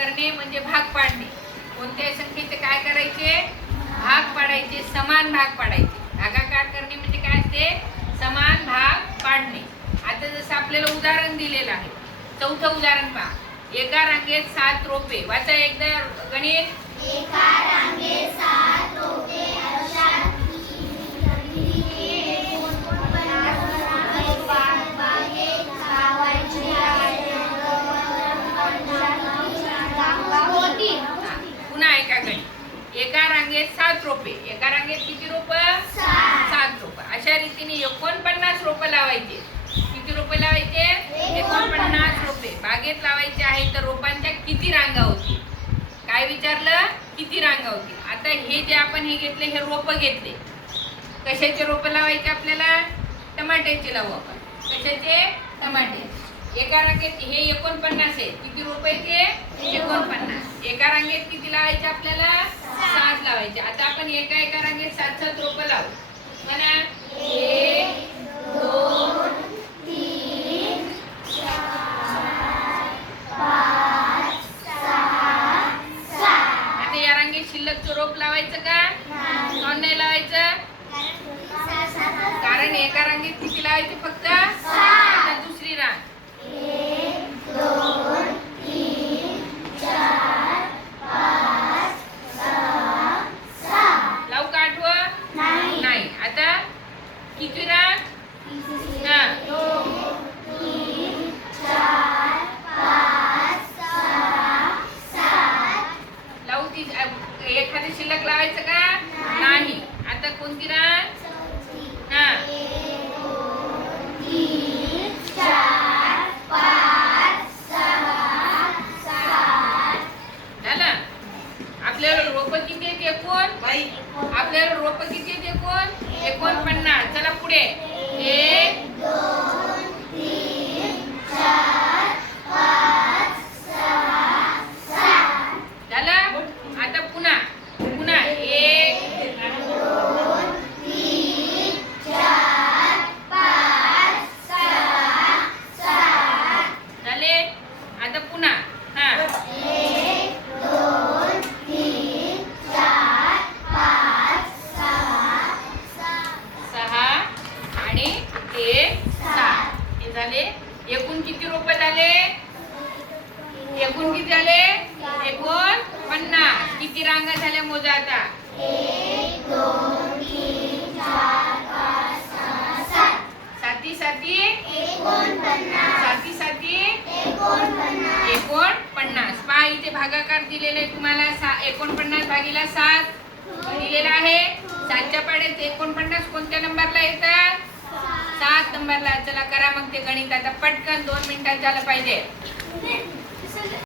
करणे म्हणजे भाग पाडणे. कोणत्याही संख्येचे काय करायचे? भाग पाडायचे समान भाग पाडायचे. भागाकार करणे म्हणजे काय असते? समान भाग पाडणे. आता जसं आपल्याला उदाहरण दिलेलं आहे. चौथं उदाहरण पहा. एका रांगेत सात रोपे. वाचा एकदा गणित. सात रोपे. एका रांगेत किती रोप? सात. रोप. अशा रीतीने एकोणपन्नास रोप लावायचे. किती रोपे लावायचे? एकोणपन्नास रोपे. बागेत लावायचे आहे तर रोपांच्या किती रांगा होतील? काय विचारलं? किती रांगा होतील? आता हे जे आपण हे घेतले हे रोप घेतले. कशाचे रोप लावायचे आपल्याला? टमाट्याचे लावू आपण. कशाचे? टमाटे एका रांगेत हे एकोणपन्नास आहे. किती रोप आहे ते? एकोणपन्नास. एका रांगेत किती लावायचे आपल्याला? सात लावायचे. आता आपण एका एका रांगेत सात सात रोप लावू. म्हणा एक दोन आता या रांगेत शिल्लकचं रोप लावायचं का? कोण नाही लावायचं? कारण एका रांगेत किती लावायचे फक्त? आता किती रांग हा. लावू ती एखादी शिल्लक लावायचं का? नाही. आता कोणती रांग हा. झालं? आपल्याला रोप किती आहेत एकूण? आपल्याला रोप किती आहेत एकूण झाले? एकूण किती रुपये झाले? एकूण किती झाले? एकूण पन्नास. किती रांगा झाल्या मोजा आता? साती साती? साती साती? एकोण पन्नास. पहा इथे भागाकार दिलेले आहे तुम्हाला. सा एकोणपन्नास भागीला सात. दिलेला आहे. सातच्या पाड्यात एकोणपन्नास कोणत्या नंबरला येतात? नंबरला चला करा मग ते गणित. आता पटकन दोन मिनिटात झालं पाहिजे.